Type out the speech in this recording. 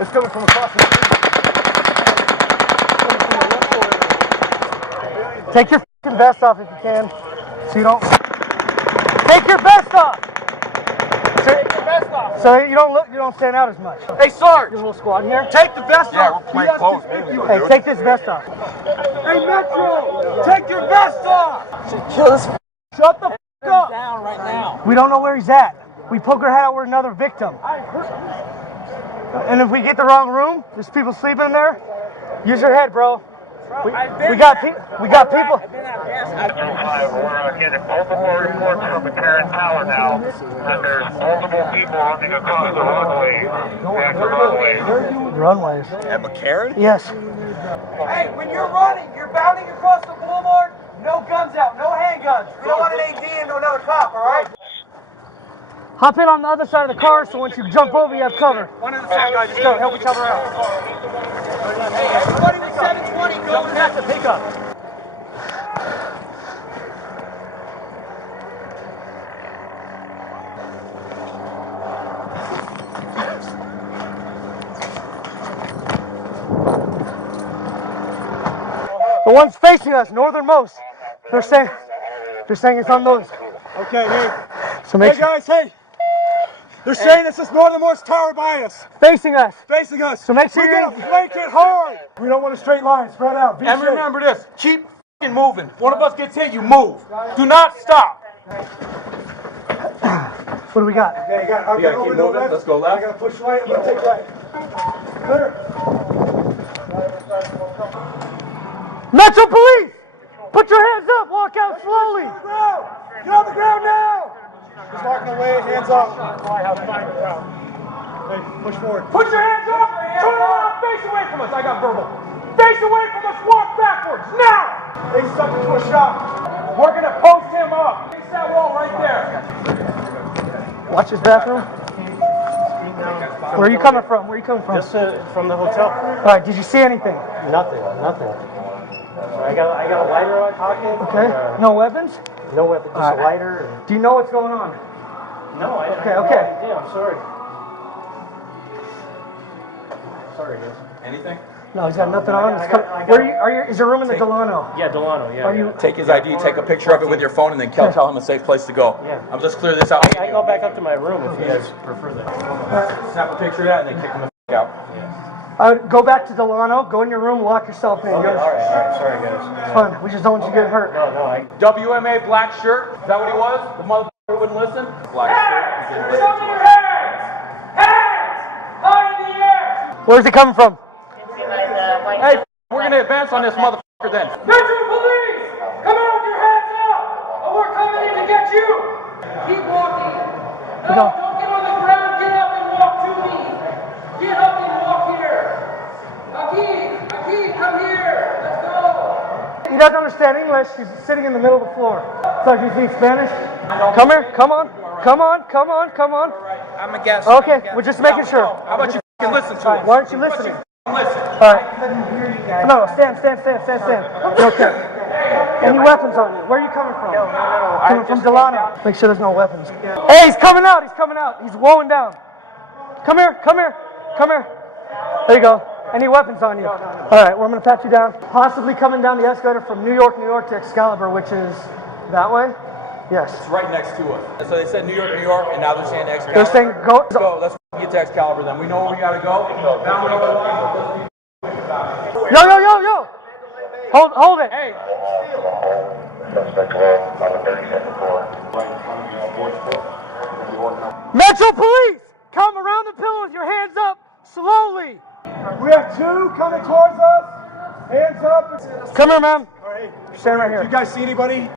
It's coming from across the street. Take your fucking vest off if you can, so you don't. Take your vest off. So you don't stand out as much. Hey, Sarge! Your little squad in here. Take the vest Yeah, off! we're playing close. Hey, take this vest off. Hey, Metro! Take your vest off! Kill this. Shut the f up! Down right now. We don't know where he's at. We poke our head out, we're another victim. And if we get the wrong room, there's people sleeping in there. Use your head, bro. We got people. We're getting multiple reports from the Karen Tower now that there's multiple people running across the runway. Runways. At McCarran? Yes. Hey, when you're running, you're bounding across the boulevard, no guns out, no handguns. We don't want an AD into another cop, all right? Hop in on the other side of the car so once you jump over, you have cover. One of the side guys, just go help each other out. Hey, everybody with 720, go to the pickup. The ones facing us, northernmost. They're saying it's on those. Okay, hey. So make Hey, guys, hey. They're saying it's this northernmost tower behind us. facing us. Facing us. So make sure we're you're gonna flank it hard. We don't want a straight line. Spread out. And remember this, keep f***ing moving. If one of us gets hit, you move. Do not stop. What do we got? Yeah, you got. We gotta keep moving. Let's go left. I gotta push right. I'm gonna take right. Clear. Metro Police! Put your hands up, walk out slowly. Get on the ground. Get on the ground now. Just walking away, hands up. Hey, push forward. Put your hands up. Turn around. Face away from us. I got verbal. Face away from us. Walk backwards. Now. They stuck into a shop. We're going to post him up. Face that wall right there. Watch his bathroom. Where are you coming from? Where are you coming from? Just from the hotel. All right, did you see anything? Nothing. I got a lighter in my pocket. Okay. No weapons? No weapon, just Alright. a lighter. Do you know what's going on? No, I Okay, have okay. no idea. I'm sorry. Sorry, guys. Anything? No, he's got nothing on. I It's got- com- I got- Where are you? Is your room in the Delano? Yeah, Delano. Yeah. Are you? Take his ID, take a picture of it with your phone, and then tell him a safe place to go. Yeah. I'll just clear this out. I can go back up to my room if you guys prefer that. Snap a picture of that, and then kick him the f*** out. Go back to Delano. Go in your room. Lock yourself in. Okay, all right. Sorry, guys. It's fun. We just don't want you to get hurt. No. WMA black shirt. Is that what he was? The motherfucker wouldn't listen? Black shirt. Show me your hands! Hands! High in the air! Where's he coming from? Hey, we're going to advance on this motherfucker then. Metro Police! Come out with your hands up! Or we're coming in to get you! Keep walking. No, go. don't get on the ground. Get up and walk to me. Get up and walk here. Akeem, come here. Let's go. He doesn't understand English. He's sitting in the middle of the floor. So do you speak Spanish? Come here. Come on. I'm a guest. Okay, we're just making sure. How about you f***ing listen to him? Why aren't you listening? Listen. All right. No, stand. Okay. Any weapons on you? Where are you coming from? No. Coming from Delano. Make sure there's no weapons. Hey, he's coming out. He's blowing down. Come here. There you go. Any weapons on you? All right, we're going to pat you down. Possibly coming down the escalator from New York to Excalibur, which is that way? Yes. It's right next to us. So they said New York, and now they're saying Excalibur. They're saying go. Let's go. Let's get to Excalibur then. We know where we gotta go. Now we know where we gotta go. Yo. Hold it. Hey. Metro Police, come around the pillar with your hands up, slowly. We have two coming towards us. Hands up. Come here, ma'am. All right. Stand right here. You guys see anybody?